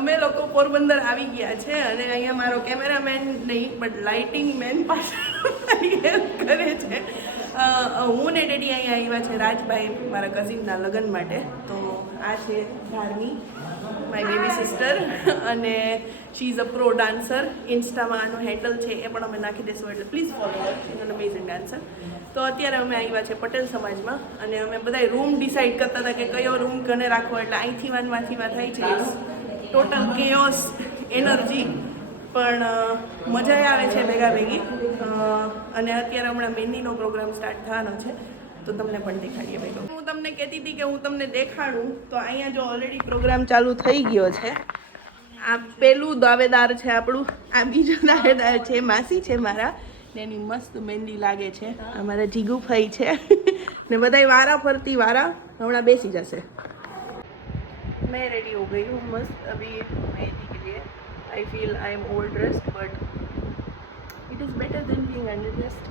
અમે લોકો પોરબંદર આવી ગયા છે અને અહીંયા મારો કેમેરામેન નહીં બટ લાઇટિંગ મેન પાછળ હેલ્પ કરે છે. હું ને ડેડી અહીંયા આવ્યા છે રાજભાઈ મારા કઝિનના લગ્ન માટે. તો આ છે ધાર્મી, માય બેબી સિસ્ટર, અને she is a pro dancer. ઇન્સ્ટામાં આનું હેન્ડલ છે એ પણ અમે નાખી દઈશું, એટલે પ્લીઝ ફોલો કર. She is an amazing dancer. તો અત્યારે અમે આવ્યા છે પટેલ સમાજમાં અને અમે બધા રૂમ ડિસાઈડ કરતા હતા કે કયો રૂમ કને રાખવો. એટલે અહીંથી વાનમાંથી થાય છે ટોટલ કેઓસ એનર્જી, પણ મજા આવે છે ભેગા ભેગી. અને અત્યારે હમણાં મહેંદીનો પ્રોગ્રામ સ્ટાર્ટ થવાનો છે તો તમને પણ દેખાડીએ ભાઈ. હું તમને કહેતી હતી કે હું તમને દેખાડું, તો અહીંયા જો ઓલરેડી પ્રોગ્રામ ચાલુ થઈ ગયો છે. આ પેલું દાવેદાર છે આપણું, આ બીજું દાવેદાર છે માસી છે મારા, ને એની મસ્ત મહેંદી લાગે છે. અમારા જીગુભાઈ છે ને બધા વારા ફરતી વારા હમણાં બેસી જશે. मैं रेडी हो गई हूँ मस्त अभी मेहंदी के लिए. I feel I am over dressed but it is better than being under dressed.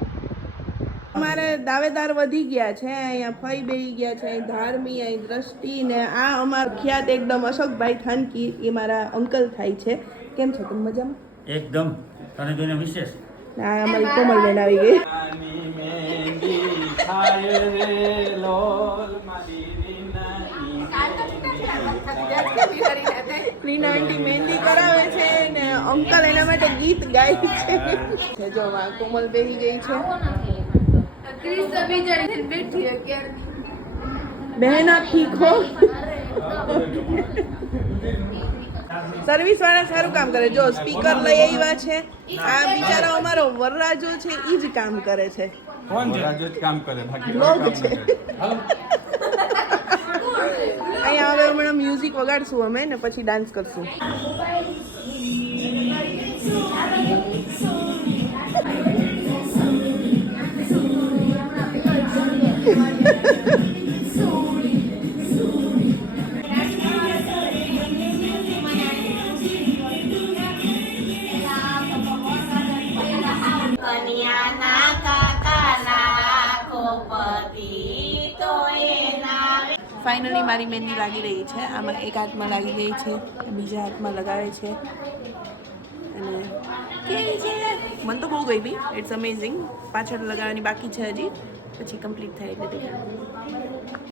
અમારે દાવેદાર વધી ગયા છે. અહીંયા ફઈ બેહી ગયા છે, અહીં ધાર્મી, અહીં દ્રષ્ટિ, ને આ અમારા ખ્યાત એકદમ અશોકભાઈ થાનકી, એ મારા અંકલ થાય છે. કેમ છો તમે? મજામાં? એકદમ. તને જોઈને વિશેષ. આ અમારી કોમલબેન આવી ગઈ. રીના આંટી મહેંદી કરાવે છે ને અંકલ એના માટે ગીત ગાય છે. જો આ કોમલ બેહી ગઈ છે. બહેના ઠીકો. સર્વિસ વાળા સારું કામ કરે. જો સ્પીકર લઈ આવ્યા છે. આ બિચારો અમારો વરરાજો છે, ઈ જ કામ કરે છે. કોણ વરરાજો જ કામ કરે, બાકી લોક છે. અહીંયા હવે હમણાં મ્યુઝિક વગાડશું અમે ને પછી ડાન્સ કરશું. ફાઇનલી મારી મહેંદી લાગી રહી છે. આમાં એક હાથમાં લાગી ગઈ છે, બીજા હાથમાં લગાવે છે. અને કેવી છે? મને તો બહુ ગઈ બી. It's amazing. પાછળ લગાવવાની બાકી છે હજી, પછી કમ્પ્લીટ થાય એટલે દેખાય.